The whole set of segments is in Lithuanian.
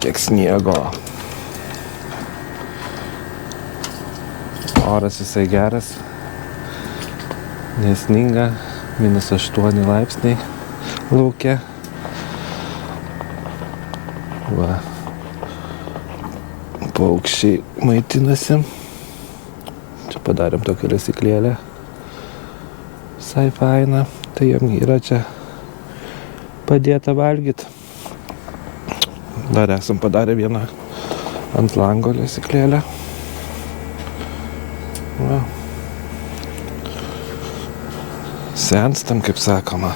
kiek sniego. Oras visai geras. Nesninga. -8 laipsniai lauke. Va. Paukščiai maitinasi. Čia padarėm tokią lesyklėlę. Visai faina. Tai jam yra čia padėta valgyti. Dar esam padarę vieną ant lango lesyklėlę. Va. Senstam, kaip sakoma.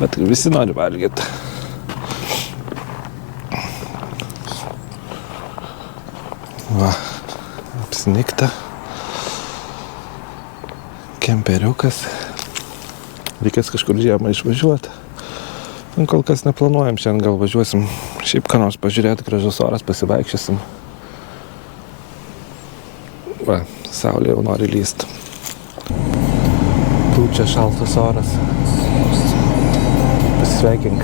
Bet visi nori valgyti. Va, apsnigta. Kemperiukas. Reikės kažkur žiemą išvažiuoti. Kol kas neplanuojam, šiandien gal važiuosim šiaip ką nors pažiūrėti, gražus oras, pasivaikščiosim. Va, saulė jau nori lyst. Čia šaltas oras. Pasisveikink.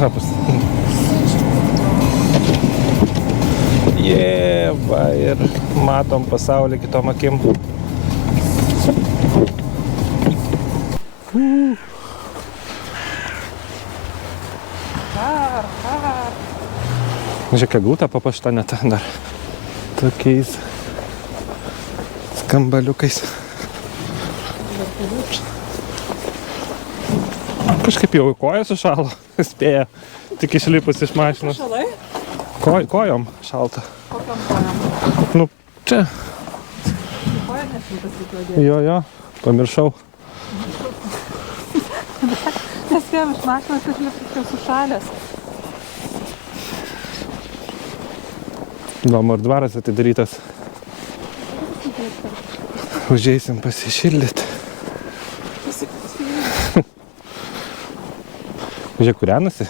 Labas. Va, ir matom pasaulį kitom akim. Žiūrėk, eglutė papuošta net dar tokiais skambaliukais. Kažkaip jau koja sušalo, spėja, tik išlipus iš mašinos. Šalai? Kojom šalta. Kokiom kojom? Nu, čia. Koja nešiltas įkladė. Jo, pamiršau. Nespėjom iš mašinos išlipti jau sušalęs. Gal dvaras atidarytas. Užeisim pasišildyti. Žiūrėk, kūrenasi.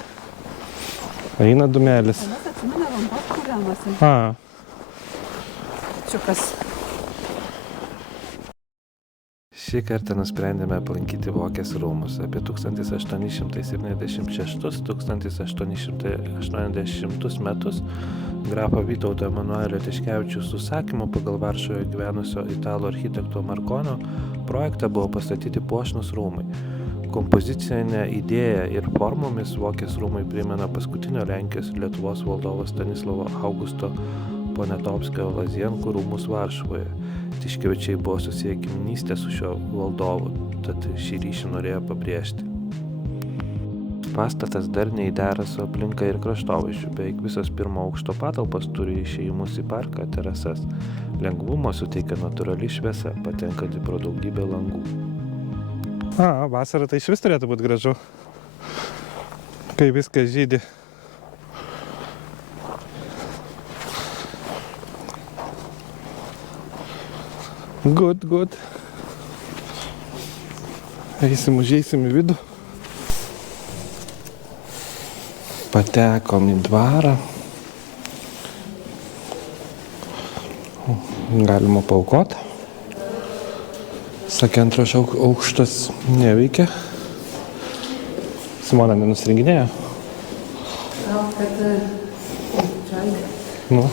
Eina dūmelis. Mes atsiminė vantos kūrenasi. Čiukas. Šį kartą nusprendėme aplankyti Vokės rūmus. Apie 1876-1880 metus grafo Vytauto Emanuelio Tiškevičiaus užsakymu pagal Varšuvoje gyvenusio italų architekto Markonio projektą buvo pastatyti puošnūs rūmai. Kompozicinė idėja ir formomis Vokės rūmai primena paskutinio Lenkijos ir Lietuvos valdovo Stanislovo Augusto Poniatovskio Lazienkų rūmus Varšuvoje. Tiškevičiai buvo susiję giminystę su šio valdovu, tad šį ryšį norėjo pabrėžti. Pastatas darniai dera su aplinka ir kraštovaizdžiu. Beveik visos pirmo aukšto patalpos turi išėjimus į parką, terasas. Lengvumo suteikia natūrali šviesa, patenkanti pro daugybę langų. Vasara tai išvis turėtų būti gražu, kai viskas žydi. Good. Užeisim į vidų. Patekom į dvarą. Galima paaukoti. Sakė, antras aukštas neveikia. Simona nenusirenginėjo. Gal, kad žalė. Nu.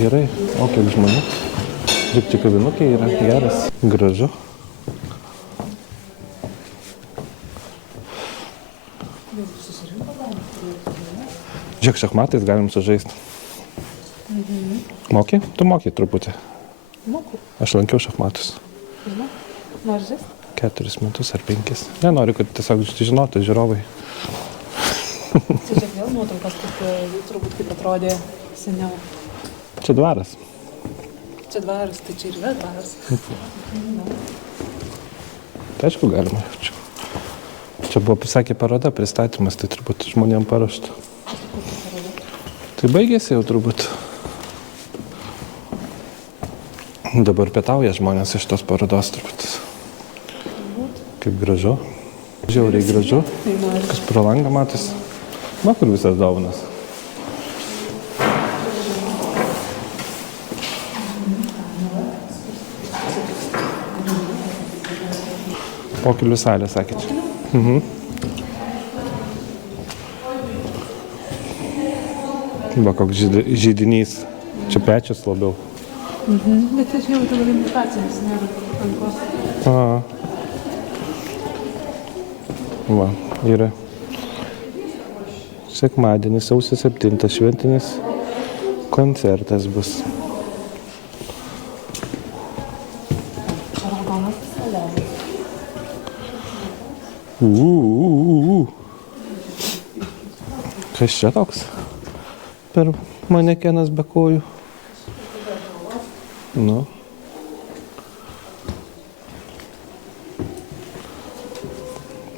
Gerai, o kiek žmonių. Žiūrėk, čia kavinukai yra geras, gražu. Žiūrėk, šachmatais galim sužaisti. Moki? Tu moki truputį. Moku. Aš lankiau šachmatus. Nori žaisti? 4 metus ar 5. Nenoriu, kad tiesiog žinotų žiūrovai. Čia žiūrėk vėl nuotraukas, turbūt kaip atrodė seniau. Čia dvaras. Čia dvaras, tai čia ir yra dvaras. Tai aišku, galima. Čia buvo, pasakė, paroda, pristatymas, tai turbūt žmonėm paruošta. Tai baigėsi jau turbūt. Dabar pietauja žmonės iš tos parodos turbūt. Kaip gražu. Žiauriai gražu. Kas pro langą matosi. Va, kur visas dovanas. Pokylių salė, sakėt. Mhm. Va, koks žydinys. Čia pečius labiau. Bet aš jau tavo imitacijoms nėra rankos. Va, yra sekmadienis, sausio 7, šventinis koncertas bus. Raudonas pistoletas. Kas čia toks? Per manekenas be kojų. Nu.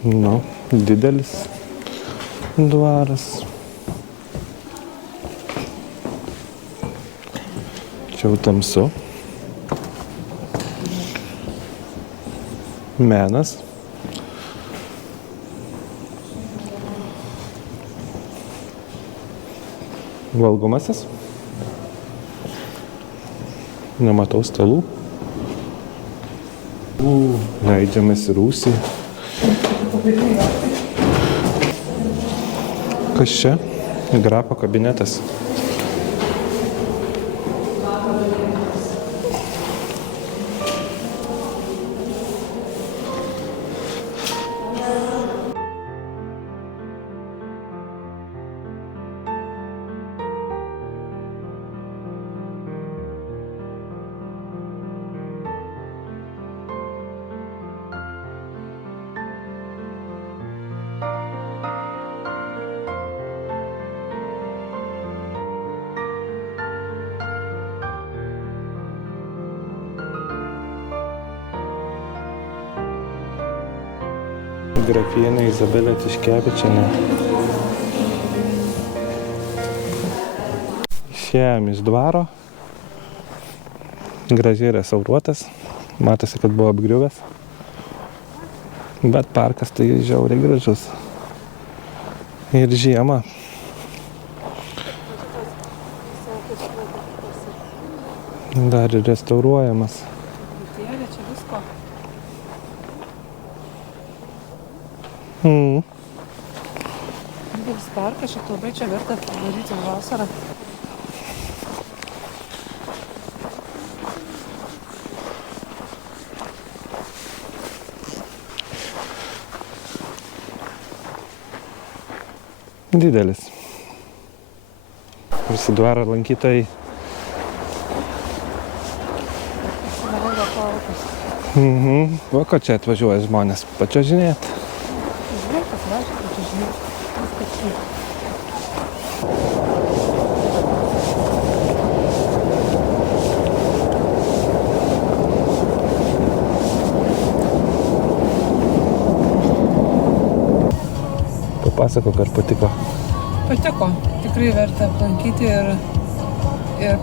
Nu, didelis dvaras. Čia jau tamsu. Menas. Valgomasis. Nematau stalų. Leidžiamės į rūsį. Kas čia? Grafo kabinetas. Grafienė Izabelė Tiškevičienė. Išėjom iš dvaro. Gražiai restauruotas. Matosi, kad buvo apgriuvęs. Bet parkas tai žiauriai gražus. Ir žiemą. Dar ir restauruojamas. Dieve, čia visko. Didelis parkas, šiaip labai čia verta daryti vasarą. Didelis. Visi dvaro lankytojai. Smaga palkas. Va, ko čia atvažiuoja žmonės pačiuožinėt. Žiūrėk, pasivažiuok, čia žiūrėk. Viskas čia. Papasakok, ar patiko. Patiko. Tikrai verta aplankyti ir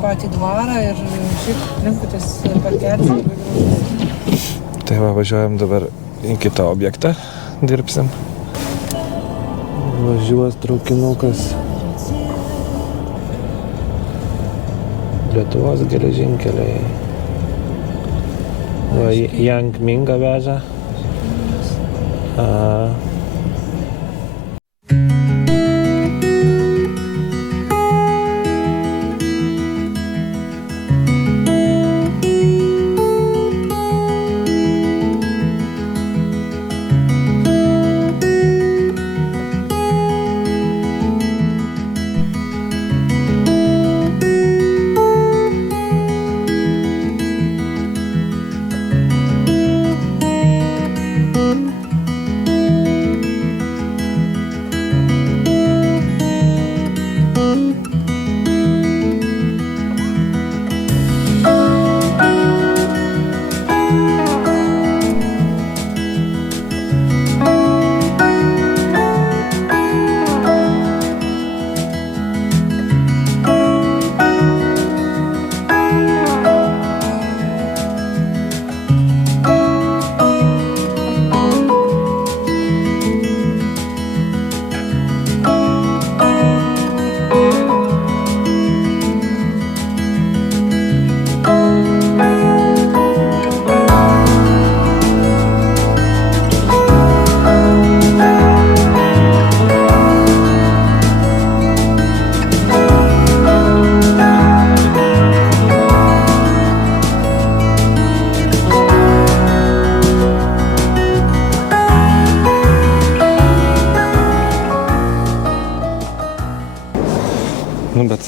patį dvarą, ir šiaip linkutis parkelis labai gražus. Tai va, važiuojam dabar į kitą objektą, dirbsim. Važiuos traukinukas. Lietuvos geležinkeliai. Va, Yang Mingą veža.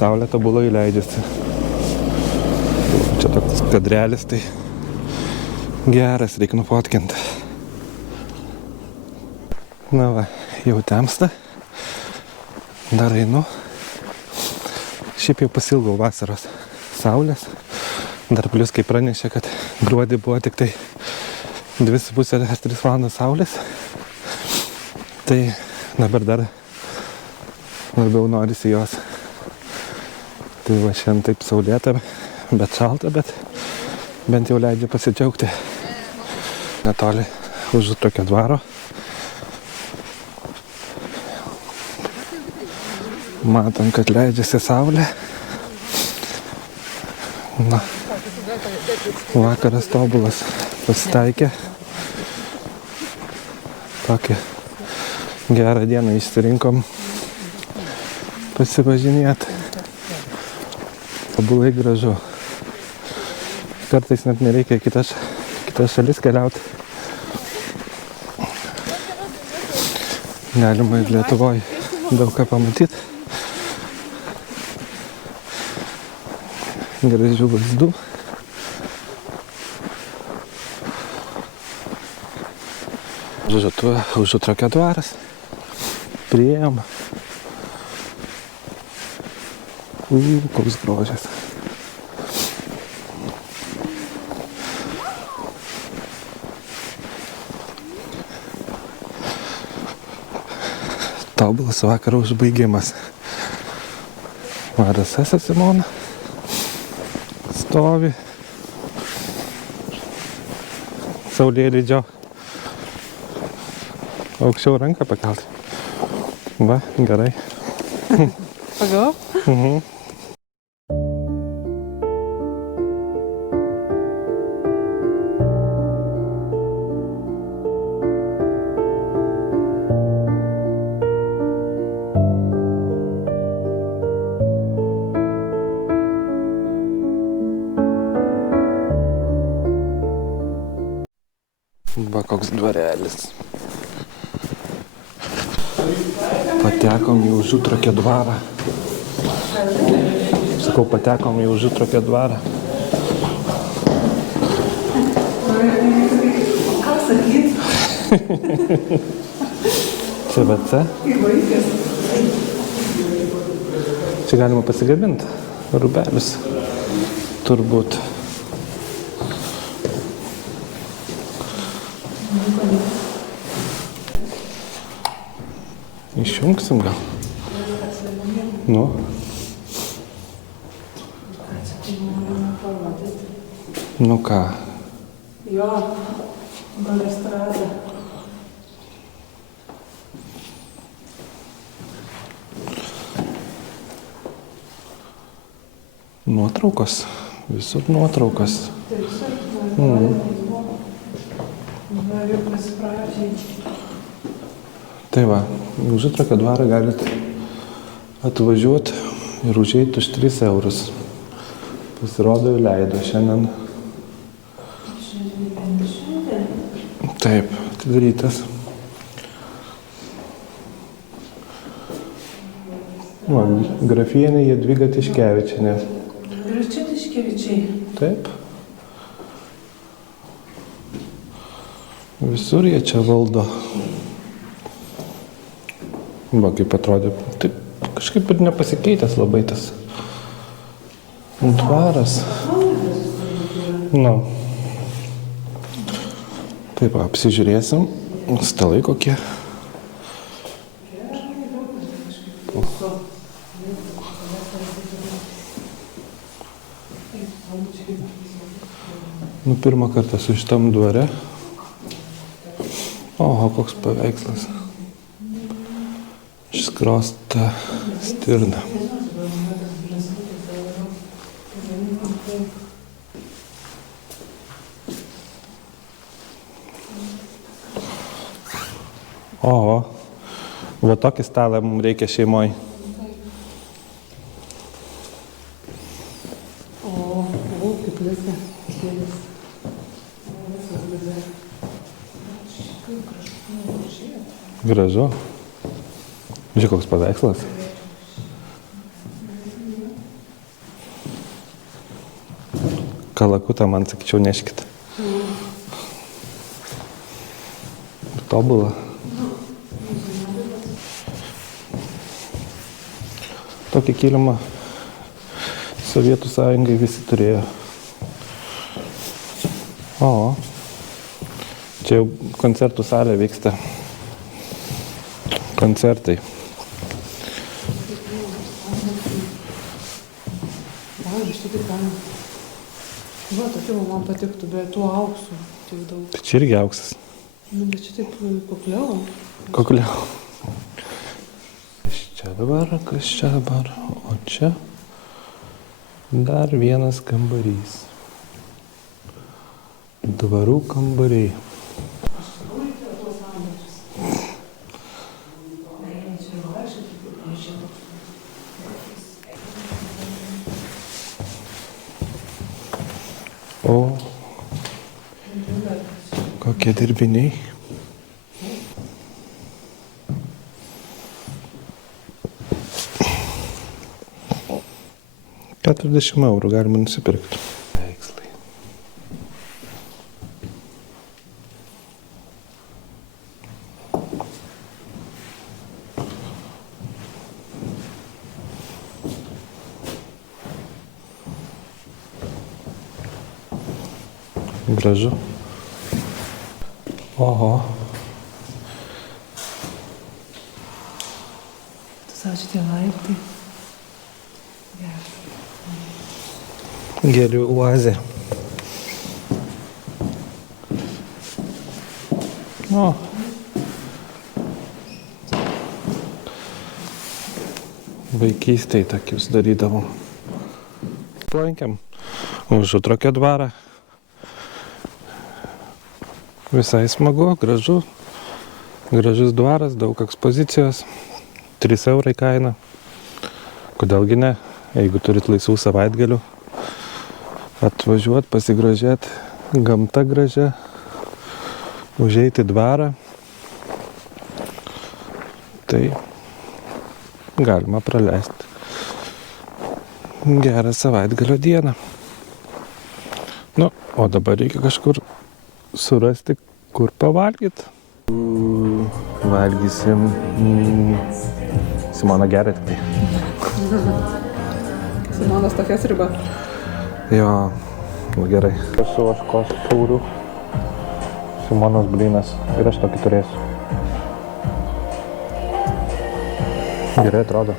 Saulė tobulai leidžiasi. Čia toks kadrelis, tai geras, reikia nufotkinti. Na va, jau temsta. Dar einu. Šiaip jau pasilgau vasaros saulės. Dar plius, kai pranešė, kad gruodį buvo tik tai 2,5 ar 3 valandos saulės. Tai dabar dar labiau norisi jos. Tai va šiandien taip saulėta, bet šalta, bet bent jau leidžia pasidžiaugti. Netoli Užutrakio dvaro. Matom, kad leidžiasi saulė. Na, vakaras tobulas pasitaikė. Tokią gerą dieną išsirinkom pasivažinėti. Tobulai gražu. Kartais net nereikia kitas šalis keliauti. Galima ir Lietuvoje daug ką pamatyti. Gražių vaizdų. Užutrakio dvaras. Priėjom. Koks grožis. Tobulas vakaro užbaigimas. Varasas Simona stovi. Saulėlydžio. Aukščiau ranką pakelti. Va, gerai. Pagau? Va, koks dvarelis. Patekom į Užutrakio dvarą. Sakau, patekom į Užutrakio dvarą. Ką sakyt? Čia VC. Čia galima pasigaminti rūbelius. Turbūt. Išjungsim gal? Nu. Nu ką? Jo, balestrada. Nuotraukos. Visur nuotraukos. Noriu prisiprašyti. Tai va, į Užutrakio dvarą galit atvažiuoti ir užeiti už 3 eurus. Pasirodo, leido šiandien. Taip, atidarytas. Va, grafienė Jadvyga Tiškevičienė. Ir čia Tiškevičiai. Taip. Visur jie čia valdo. Va, kaip atrodė, taip kažkaip ir nepasikeitęs labai tas dvaras. Nu. Taip, apsižiūrėsim. Stalai kokie. Nu, pirmą kartą su šitam dvare. Oho, koks paveikslas. Išskrosta stirna. Oho, va tokį stalą mums reikia šeimoje. Kaip lizda. Gražu. Žiūrėk, koks paveikslas. kalakutą, man sakyčiau, neškit. Tobulą. Tokį kilimą Sovietų sąjungai visi turėjo. O, čia jau koncertų salė vyksta. Koncertai. Pavyzdžiui, štai taip galima. Va, tokia man patiktų, bet tuo auksu tiek daug. Tai čia irgi auksas. Nu, bet čia taip kukliau. Kukliau. Kas čia dabar? O čia dar vienas kambarys. Dvarų kambariai. O, kokie dirbiniai. €40 galima nusipirkti. Paveikslai. Gražu. Oho. Tu savo šitie laiptai. Gėlių oazė. O. Vaikystėj tokius darydavom. Plankėm Užutraukio dvarą. Visai smagu, gražu. Gražus dvaras, daug ekspozicijos. 3 eurai kaina. Kodėlgi ne, jeigu turit laisvų savaitgalių. Atvažiuot, pasigrožėt, gamta gražia, užeiti dvarą, tai galima praleisti gerą savaitgalio dieną. Nu, o dabar reikia kažkur surasti, kur pavalgyt. Valgysim Simona geria tik tai. Simonas tokia sriuba. Jo, gerai. Su ožkos sūriu, Simonos blynas ir aš tokį turėsiu. Gerai atrodo.